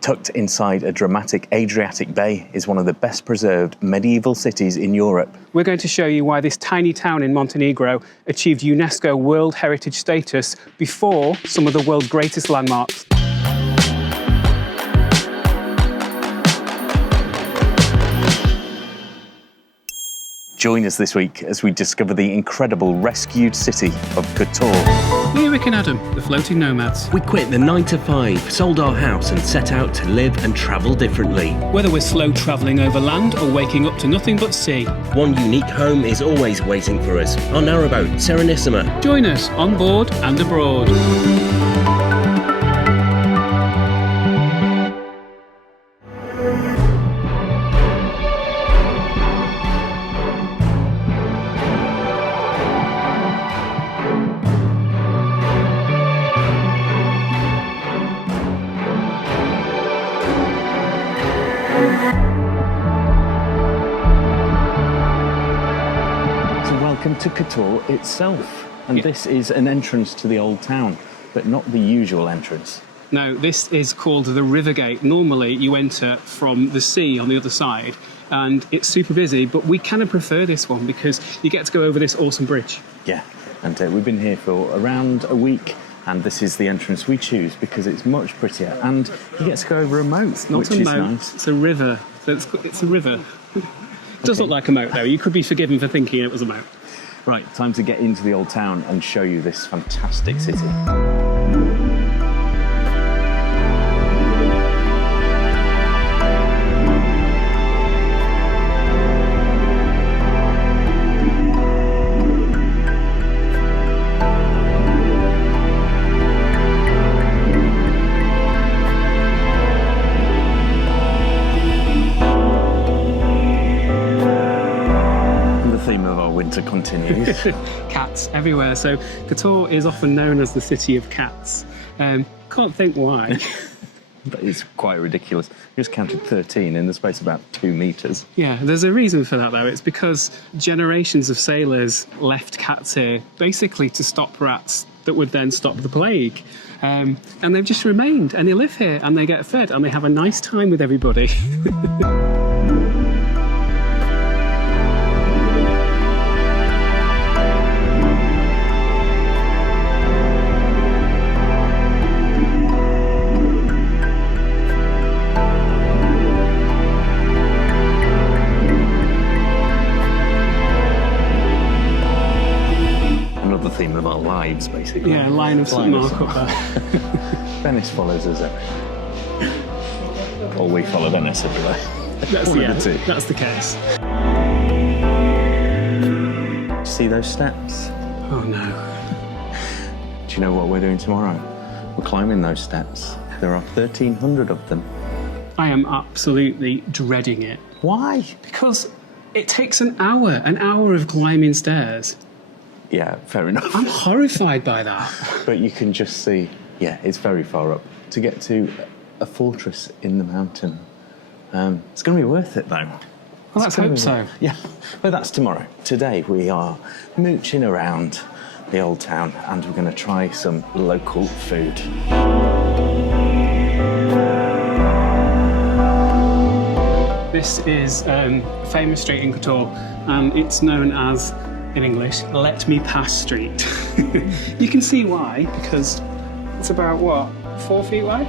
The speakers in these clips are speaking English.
Tucked inside a dramatic Adriatic bay is one of the best preserved medieval cities in Europe. We're going to show you why this tiny town in Montenegro achieved UNESCO World Heritage status before some of the world's greatest landmarks. Join us this week as we discover the incredible rescued city of Kotor. We're Rick and Adam, the floating nomads. We quit the 9 to 5, sold our house and set out to live and travel differently. Whether we're slow travelling over land or waking up to nothing but sea. One unique home is always waiting for us, our narrowboat, Serenissima. Join us on board and abroad. Welcome to Kotor itself, and this is an entrance to the old town, but not the usual entrance. No, this is called the River Gate. Normally you enter from the sea on the other side, and it's super busy, but we kind of prefer this one because you get to go over this awesome bridge. Yeah, and we've been here for around a week, and this is the entrance we choose because it's much prettier, and you get to go over a moat, which is nice. It's a river. It's a river. It does look like a moat, though. You could be forgiven for thinking it was a moat. Right, time to get into the old town and show you this fantastic city. Winter continues. Cats everywhere. So Kotor is often known as the city of cats. Can't think why. But it's quite ridiculous. We just counted 13 in the space of about 2 metres. Yeah, there's a reason for that though. It's because generations of sailors left cats here basically to stop rats that would then stop the plague. And they've just remained, and they live here and they get fed and they have a nice time with everybody. Theme of our lives, basically. Yeah, line of St Mark up there. Venice follows us everywhere. Or we follow Venice everywhere. That's the case. See those steps? Oh no. Do you know what we're doing tomorrow? We're climbing those steps. There are 1,300 of them. I am absolutely dreading it. Why? Because it takes an hour of climbing stairs. Yeah, fair enough. I'm horrified by that. But you can just see, yeah, it's very far up. To get to a fortress in the mountain, it's going to be worth it, though. Well, let's hope so. Yeah, but that's tomorrow. Today we are mooching around the old town and we're going to try some local food. This is a famous street in Kotor, and it's known as, in English, Let Me Pass Street. You can see why, because it's about, what, 4 feet wide?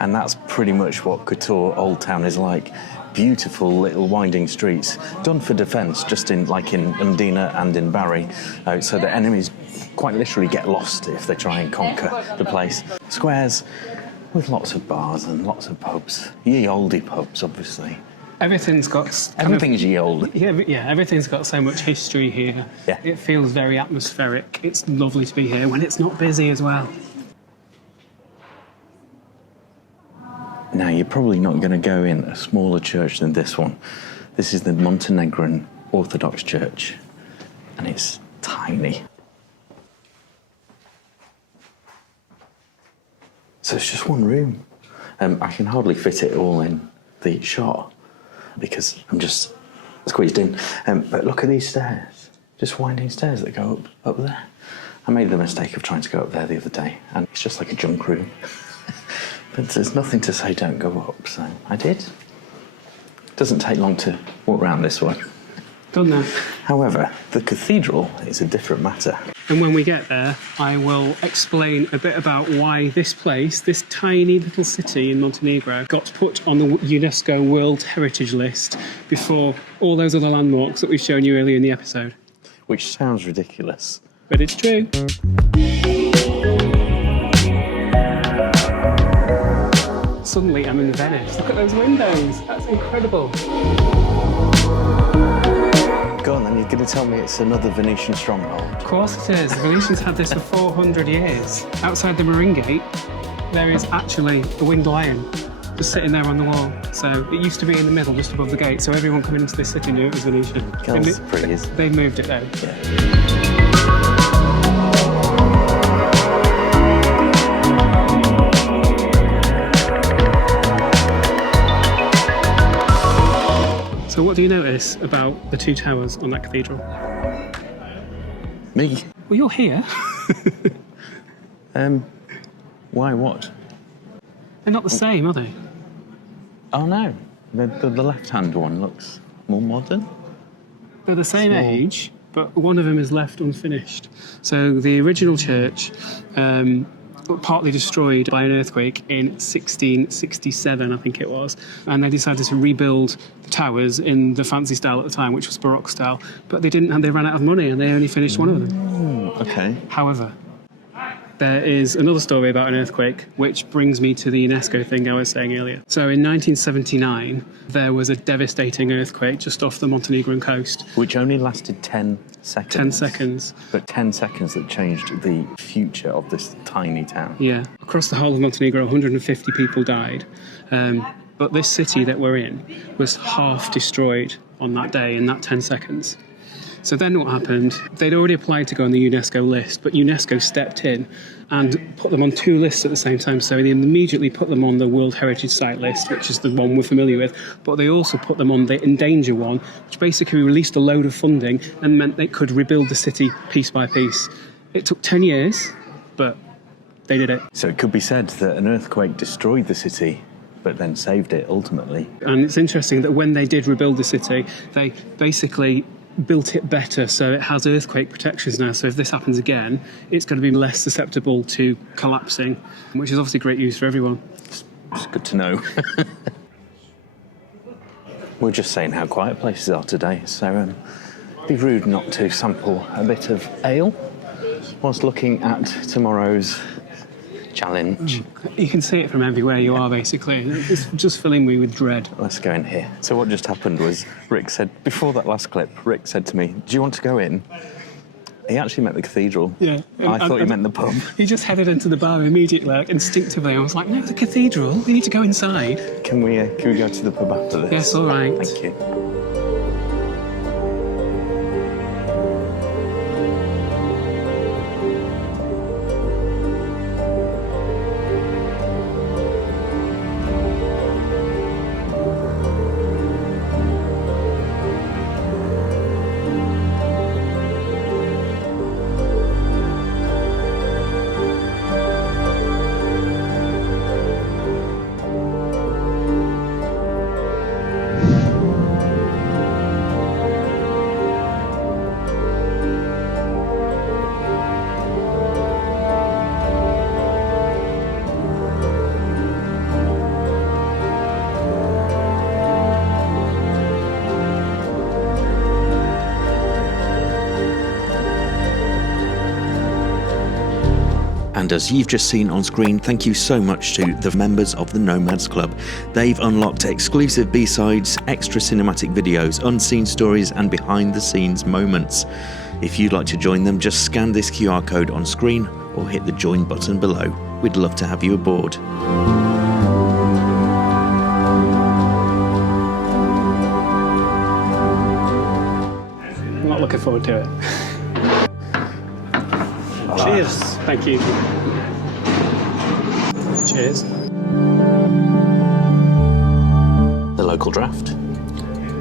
And that's pretty much what Kotor Old Town is like. Beautiful little winding streets, done for defence, just in Medina and in Bari, so that enemies quite literally get lost if they try and conquer the place. Squares with lots of bars and lots of pubs. Ye olde pubs, obviously. Everything's ye olde. Yeah, everything's got so much history here. Yeah. It feels very atmospheric. It's lovely to be here when it's not busy as well. Now, you're probably not going to go in a smaller church than this one. This is the Montenegrin Orthodox Church, and it's tiny. So it's just one room. I can hardly fit it all in the shot because I'm just squeezed in. But look at these stairs, just winding stairs that go up there. I made the mistake of trying to go up there the other day, and it's just like a junk room. But there's nothing to say don't go up, so I did. It doesn't take long to walk around this one. Done now. However, the cathedral is a different matter. And when we get there, I will explain a bit about why this place, this tiny little city in Montenegro, got put on the UNESCO World Heritage list before all those other landmarks that we've shown you earlier in the episode. Which sounds ridiculous. But it's true. Suddenly I'm in Venice. Look at those windows. That's incredible. Go on, then you're going to tell me it's another Venetian stronghold. Of course it is. The Venetians had this for 400 years. Outside the Marine Gate, there is actually a winged lion just sitting there on the wall. So it used to be in the middle, just above the gate, so everyone coming into this city knew it was Venetian. That's pretty, isn't it? They moved it though. Yeah. So what do you notice about the two towers on that cathedral? Me? Well, you're here. Why what? They're not the same, are they? Oh no, the left-hand one looks more modern. They're the same Small. age, but one of them is left unfinished. So the original church, partly destroyed by an earthquake in 1667, I think it was, and they decided to rebuild the towers in the fancy style at the time, which was Baroque style, but they didn't, and they ran out of money, and they only finished one of them. Okay. However, there is another story about an earthquake, which brings me to the UNESCO thing I was saying earlier. So in 1979, there was a devastating earthquake just off the Montenegrin coast. Which only lasted 10 seconds. 10 seconds. But 10 seconds that changed the future of this tiny town. Yeah. Across the whole of Montenegro, 150 people died. But this city that we're in was half destroyed on that day in that 10 seconds. So then what happened, they'd already applied to go on the UNESCO list, but UNESCO stepped in and put them on two lists at the same time. So they immediately put them on the World Heritage Site list, which is the one we're familiar with, but they also put them on the Endanger one, which basically released a load of funding and meant they could rebuild the city piece by piece. It took 10 years, but they did it. So it could be said that an earthquake destroyed the city, but then saved it ultimately. And it's interesting that when they did rebuild the city, they basically built it better, so it has earthquake protections now, so if this happens again, it's going to be less susceptible to collapsing, which is obviously great news for everyone. It's good to know. We're just saying how quiet places are today, so it'd be rude not to sample a bit of ale whilst looking at tomorrow's challenge. You can see it from everywhere you are, basically. It's just filling me with dread. Let's go in here. So what just happened was Rick said, before that last clip, Rick said to me, do you want to go in? He actually meant the cathedral. Yeah. I thought he meant the pub. He just headed into the bar immediately, like, instinctively. I was like, no, the cathedral. We need to go inside. Can we go to the pub after this? Yes, all right. Thank you. And as you've just seen on screen, thank you so much to the members of the Nomads Club. They've unlocked exclusive B-sides, extra cinematic videos, unseen stories and behind-the-scenes moments. If you'd like to join them, just scan this QR code on screen or hit the join button below. We'd love to have you aboard. not looking forward to it. Cheers. Thank you. Cheers. The local draft.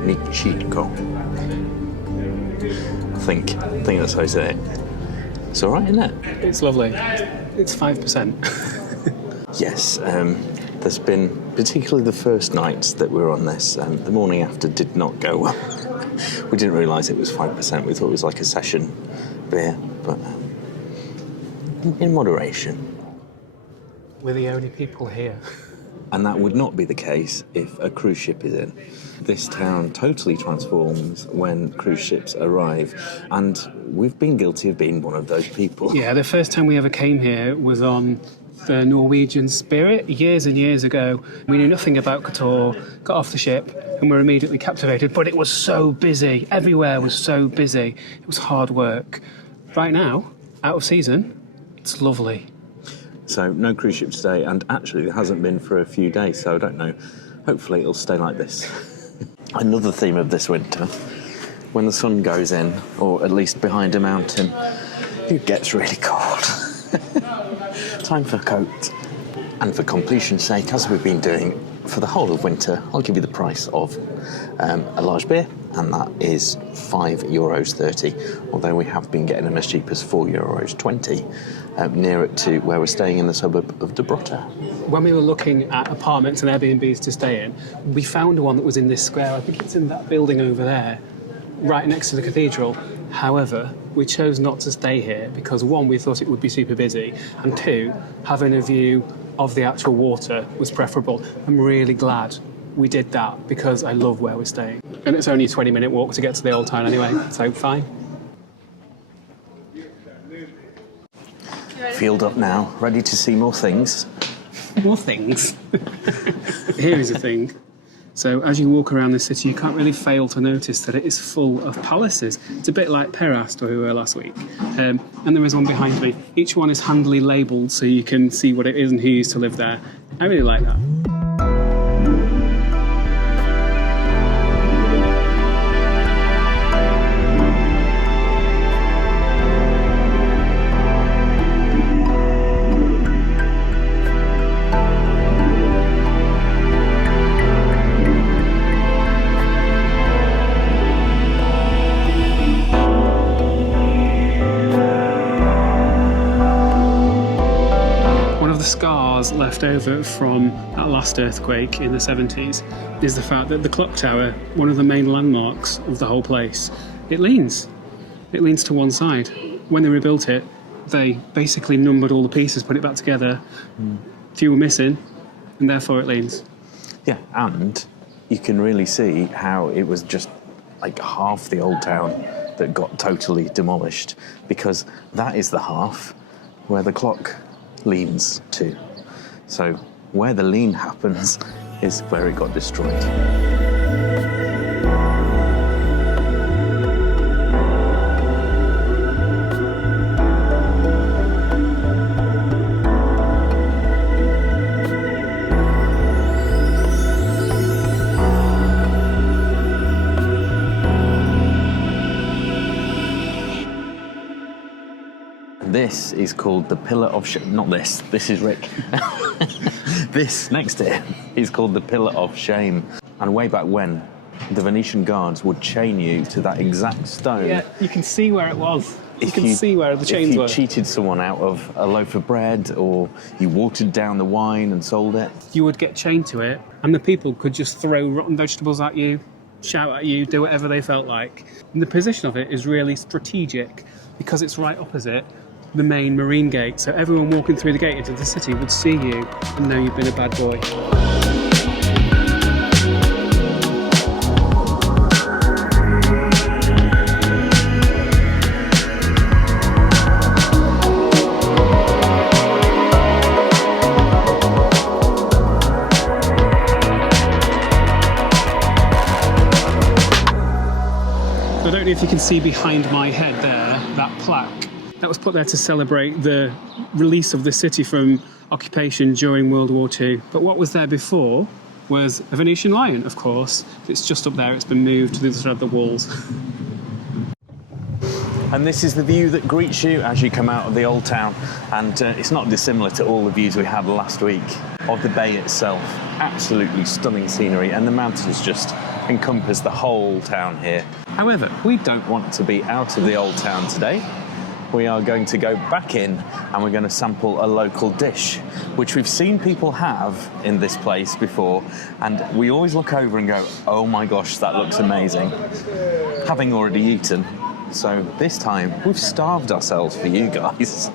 Michiko. I think that's how you say it. It's all right, isn't it? It's lovely. It's 5%. Yes. There's been, particularly the first nights that we were on this, the morning after did not go well. We didn't realise it was 5%. We thought it was like a session beer, but in moderation. We're the only people here. And that would not be the case if a cruise ship is in. This town totally transforms when cruise ships arrive, and we've been guilty of being one of those people. Yeah, the first time we ever came here was on the Norwegian Spirit years and years ago. We knew nothing about Kotor, got off the ship, and were immediately captivated, but it was so busy. Everywhere was so busy. It was hard work. Right now, out of season, it's lovely. So no cruise ship today, and actually there hasn't been for a few days, so I don't know. Hopefully it'll stay like this. Another theme of this winter, when the sun goes in, or at least behind a mountain, it gets really cold. Time for a coat. And for completion's sake, as we've been doing for the whole of winter, I'll give you the price of a large beer, and that is €5.30, although we have been getting them as cheap as €4.20, nearer to where we're staying in the suburb of Dobrota. When we were looking at apartments and Airbnbs to stay in, we found one that was in this square. I think it's in that building over there, right next to the cathedral. However, we chose not to stay here because, one, we thought it would be super busy, and two, having a view of the actual water was preferable. I'm really glad we did that because I love where we're staying. And it's only a 20-minute walk to get to the old town anyway, so fine. Fueled up now, ready to see more things. More things. Here is the thing. So as you walk around the city, you can't really fail to notice that it is full of palaces. It's a bit like Perast, where we were last week. And there is one behind me. Each one is handily labelled so you can see what it is and who used to live there. I really like that. Scars left over from that last earthquake in the 70s is the fact that the clock tower, one of the main landmarks of the whole place, it leans to one side. When they rebuilt it, they basically numbered all the pieces, put it back together. Few were missing, and therefore it leans. Yeah, and you can really see how it was just like half the old town that got totally demolished, because that is the half where the clock leans to. So where the lean happens is where it got destroyed. This is called the Pillar of Shame. Not this. This is Rick. This next to it is called the Pillar of Shame. And way back when, the Venetian guards would chain you to that exact stone. Yeah, you can see where it was. You can see where the chains were. If you cheated someone out of a loaf of bread, or you watered down the wine and sold it, you would get chained to it, and the people could just throw rotten vegetables at you, shout at you, do whatever they felt like. And the position of it is really strategic because it's right opposite the main marine gate, so everyone walking through the gate into the city would see you and know you've been a bad boy. So I don't know if you can see behind my head there, that plaque. That was put there to celebrate the release of the city from occupation during World War II. But what was there before was a Venetian lion, of course. It's just up there, it's been moved to the other side of the walls. And this is the view that greets you as you come out of the old town. And it's not dissimilar to all the views we had last week of the bay itself. Absolutely stunning scenery, and the mountains just encompass the whole town here. However, we don't want to be out of the old town today. We are going to go back in and we're going to sample a local dish, which we've seen people have in this place before, and we always look over and go, oh my gosh, that looks amazing, having already eaten. So this time we've starved ourselves for you guys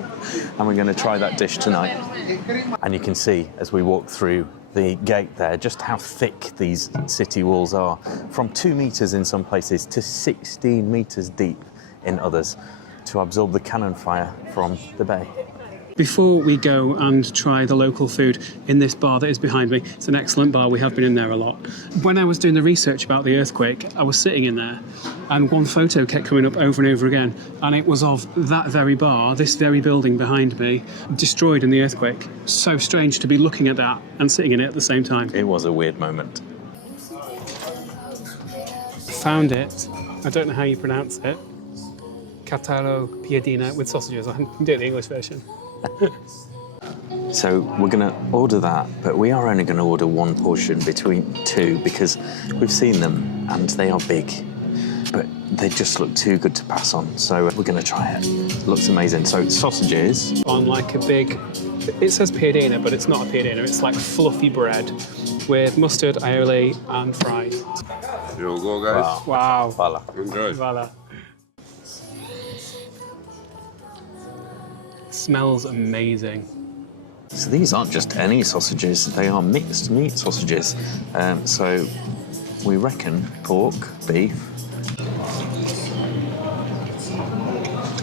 and we're going to try that dish tonight. And you can see as we walk through the gate there just how thick these city walls are, from 2 meters in some places to 16 meters deep in others, to absorb the cannon fire from the bay. Before we go and try the local food in this bar that is behind me, it's an excellent bar, we have been in there a lot. When I was doing the research about the earthquake, I was sitting in there and one photo kept coming up over and over again, and it was of that very bar, this very building behind me, destroyed in the earthquake. So strange to be looking at that and sitting in it at the same time. It was a weird moment. Found it, I don't know how you pronounce it, Cataro Piadina with sausages. I can do it the English version. So we're going to order that, but we are only going to order one portion between two because we've seen them and they are big, but they just look too good to pass on. So we're going to try it. It looks amazing. So sausages. On like a big, it says piadina, but it's not a piadina. It's like fluffy bread with mustard, aioli and fries. Here we go, guys. Wow. Voila. Enjoy. Voila. Smells amazing. So these aren't just any sausages, they are mixed meat sausages. So we reckon pork, beef.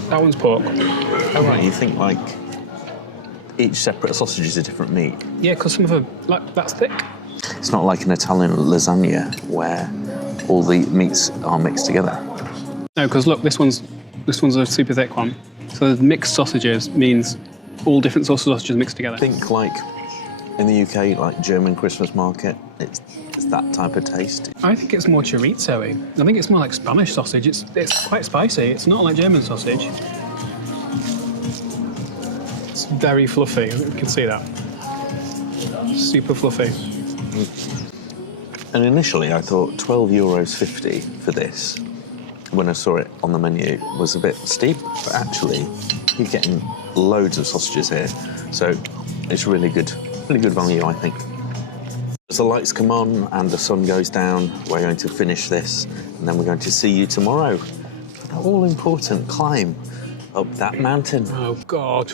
That one's pork. Oh right, you think like each separate sausage is a different meat? Yeah, because some of them, like, that's thick. It's not like an Italian lasagna where all the meats are mixed together. No, because look, this one's a super thick one. So mixed sausages means all different sorts of sausages mixed together. Think like in the UK, like German Christmas market, it's that type of taste. I think it's more chorizo-y. I think it's more like Spanish sausage. It's quite spicy. It's not like German sausage. It's very fluffy. You can see that. Super fluffy. And initially I thought €12.50 for this, when I saw it on the menu, was a bit steep, but actually you're getting loads of sausages here, so it's really good value, I think. As the lights come on and the sun goes down, we're going to finish this, and then we're going to see you tomorrow for the all-important climb up that mountain. Oh, God.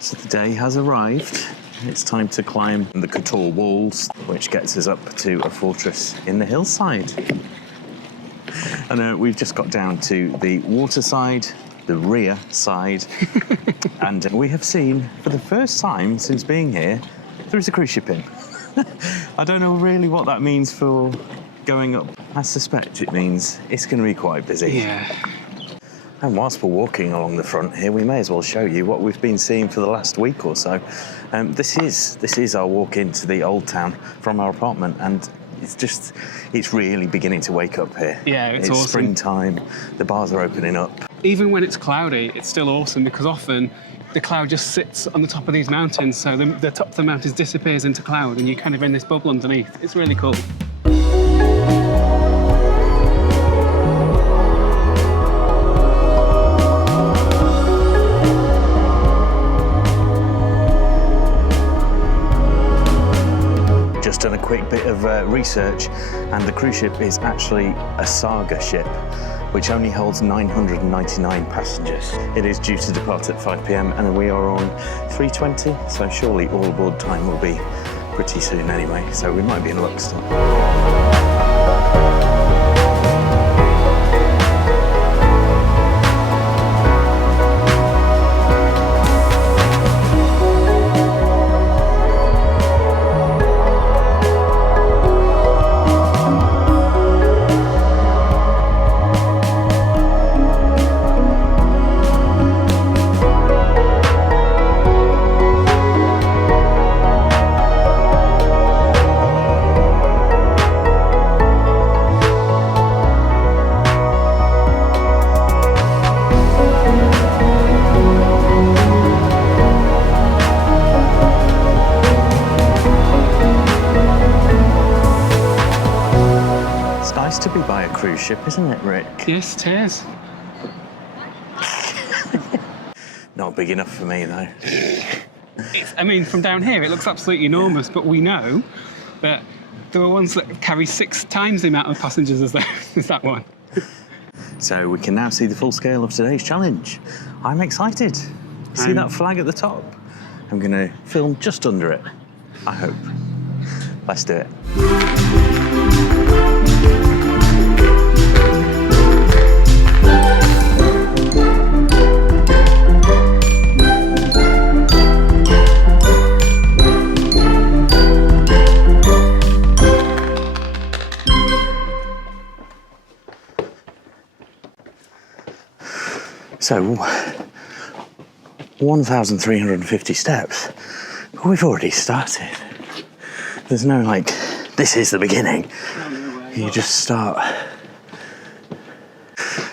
So the day has arrived. It's time to climb the Kotor walls, which gets us up to a fortress in the hillside. And we've just got down to the water side, the rear side, and we have seen, for the first time since being here, there is a cruise ship in. I don't know really what that means for going up. I suspect it means it's going to be quite busy. Yeah. And whilst we're walking along the front here, we may as well show you what we've been seeing for the last week or so. This is our walk into the old town from our apartment, and it's really beginning to wake up here. Yeah, it's awesome. Springtime, the bars are opening up. Even when it's cloudy, it's still awesome because often the cloud just sits on the top of these mountains, so the top of the mountains disappears into cloud and you're kind of in this bubble underneath. It's really cool. Just done a quick bit of research, and the cruise ship is actually a saga ship, which only holds 999 passengers. It is due to depart at 5 p.m. and we are on 3:20, so surely all aboard time will be pretty soon anyway, so we might be in luck still. be by a cruise ship, isn't it, Rick? Yes, it is. Not big enough for me, though. I mean, from down here, it looks absolutely enormous, but we know that there are ones that carry 6 times the amount of passengers as that one. So we can now see the full scale of today's challenge. I'm excited. See that flag at the top? I'm going to film just under it, I hope. Let's do it. So, 1,350 steps, but we've already started. There's no like, this is the beginning. You just start.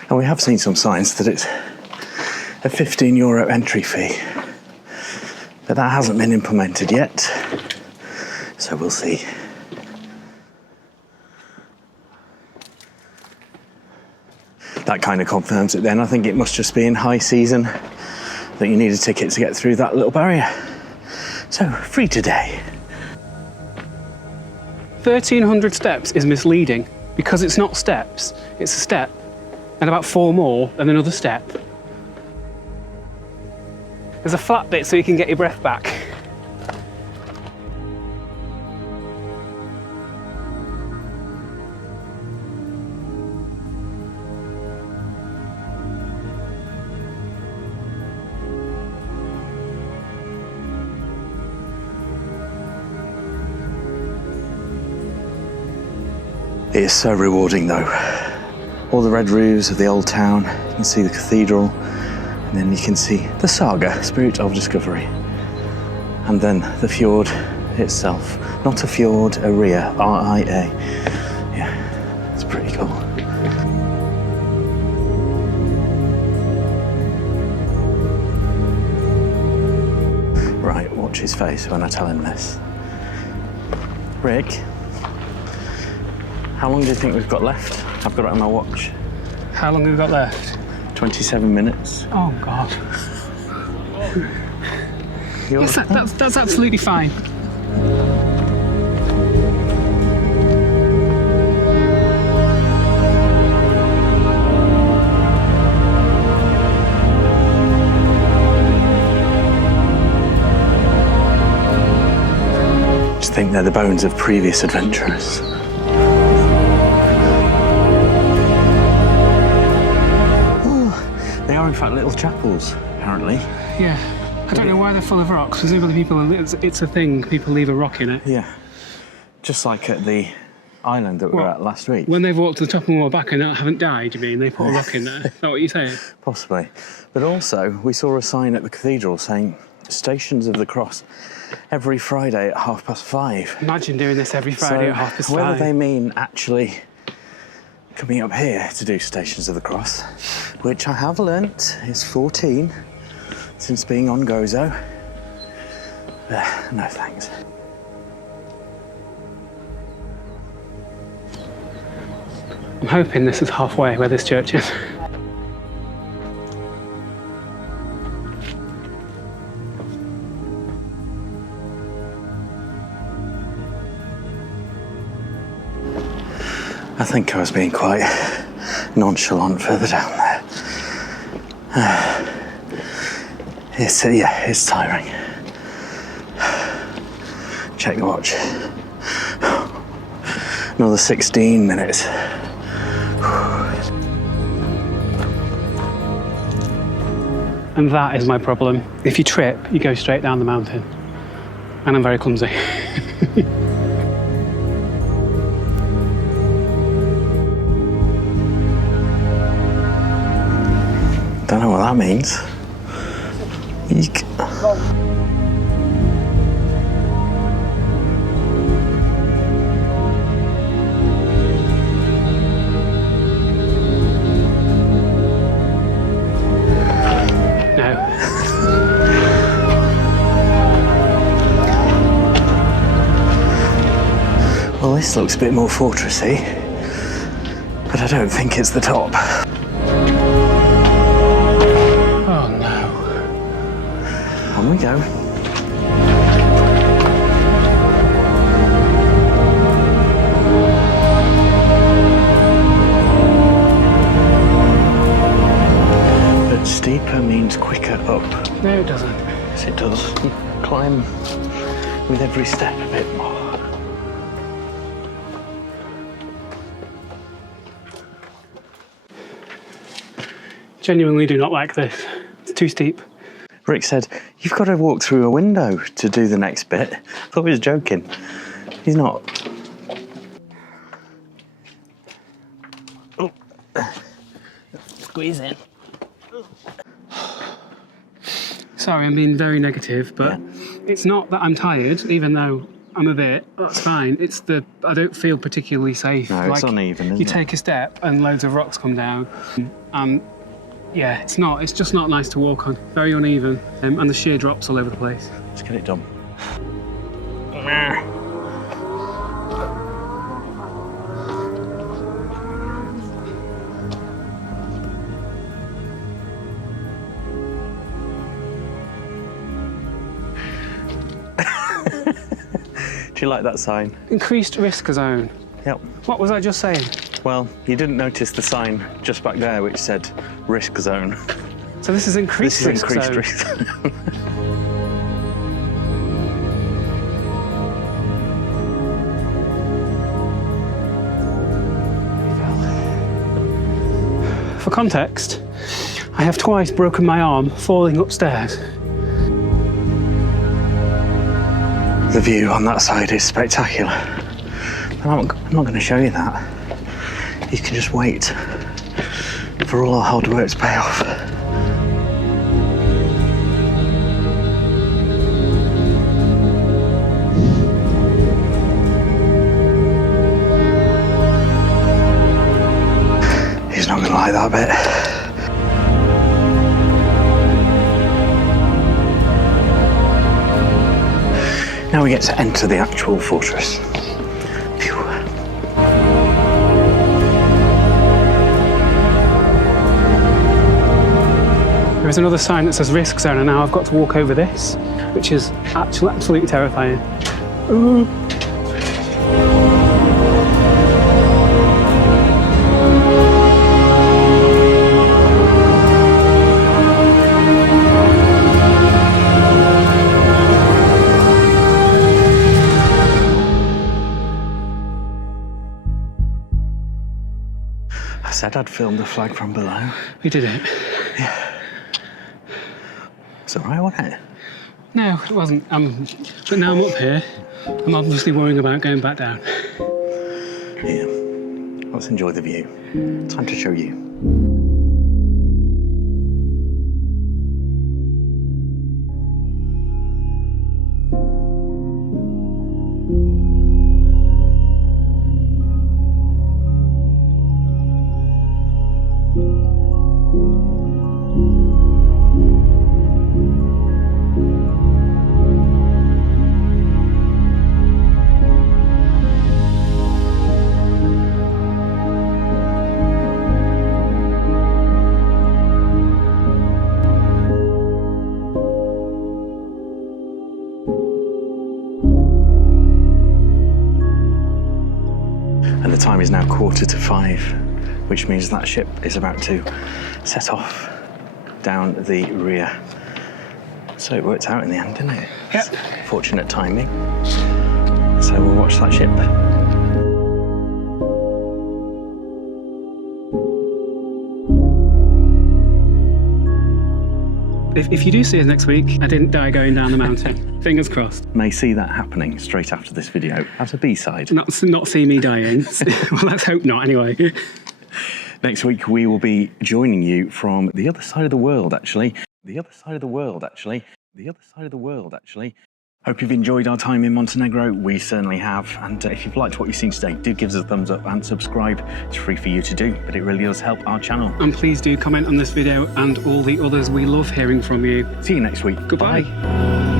And we have seen some signs that it's a €15 entry fee, but that hasn't been implemented yet, so we'll see. That kind of confirms it then. I think it must just be in high season that you need a ticket to get through that little barrier. So, free today. 1,300 steps is misleading because it's not steps. It's a step and about 4 more and another step. There's a flat bit so you can get your breath back. It is so rewarding though. All the red roofs of the old town, you can see the cathedral, and then you can see the saga, Spirit of Discovery. And then the fjord itself. Not a fjord, a ria, R-I-A. Yeah, it's pretty cool. Right, watch his face when I tell him this. Rick? How long do you think we've got left? I've got it on my watch. How long have we got left? 27 minutes. Oh, God. That's absolutely fine. Just think they're the bones of previous adventurers. They are in fact little chapels, apparently. Yeah. I don't know why they're full of rocks. Presumably it's a thing, people leave a rock in it. Yeah. Just like at the island that we were at last week. When they've walked to the top and walked back and haven't died, you mean? They put a rock in there? Is that what you're saying? Possibly. But also, we saw a sign at the cathedral saying, Stations of the Cross, every Friday at 5:30. Imagine doing this every Friday at 5:30. Whether they mean actually coming up here to do Stations of the Cross, which I have learnt is 14 since being on Gozo. No thanks. I'm hoping this is halfway where this church is. I think I was being quite nonchalant further down there. It's tiring. Check the watch. Another 16 minutes. And that is my problem. If you trip, you go straight down the mountain. And I'm very clumsy. Don't know what that means. Eek. Well, this looks a bit more fortressy. But I don't think it's the top. Oh no. On we go. But steeper means quicker up. No, it doesn't. Yes, it does. You climb with every step a bit more. Genuinely do not like this. It's too steep. Rick said, "You've got to walk through a window to do the next bit." I thought he was joking. He's not. Oh. Squeeze in. Sorry, I'm being very negative, but it's not that I'm tired, even though I'm a bit. That's fine. It's I don't feel particularly safe. No, it's uneven, isn't you it? take a step and loads of rocks come down, and yeah, it's not. It's just not nice to walk on. Very uneven, and the sheer drops all over the place. Let's get it done. Do you like that sign? Increased risk zone. Yep. What was I just saying? Well, you didn't notice the sign just back there which said risk zone. So this is increased This is risk increased zone. risk zone. For context, I have twice broken my arm falling upstairs. The view on that side is spectacular. I'm not going to show you that. You can just wait for all our hard work to pay off. He's not going to like that bit. Now we get to enter the actual fortress. Phew. There is another sign that says risk zone, and now I've got to walk over this, which is actually absolutely terrifying. Ooh. I said I'd film the flag from below. We did it. It's alright, wasn't it? No, it wasn't. But now I'm up here. I'm obviously worrying about going back down. Yeah. Let's enjoy the view. Time to show you. And the time is now 4:45, which means that ship is about to set off down the rear. So it worked out in the end, didn't it? Yep. It's fortunate timing. So we'll watch that ship. If you do see us next week, I didn't die going down the mountain. Fingers crossed. May see that happening straight after this video as a B-side. Not see me dying. Well, let's hope not, anyway. Next week we will be joining you from the other side of the world, actually. The other side of the world, actually. The other side of the world, actually. Hope you've enjoyed our time in Montenegro. We certainly have. And if you've liked what you've seen today, do give us a thumbs up and subscribe. It's free for you to do, but it really does help our channel. And please do comment on this video and all the others. We love hearing from you. See you next week. Goodbye. Bye.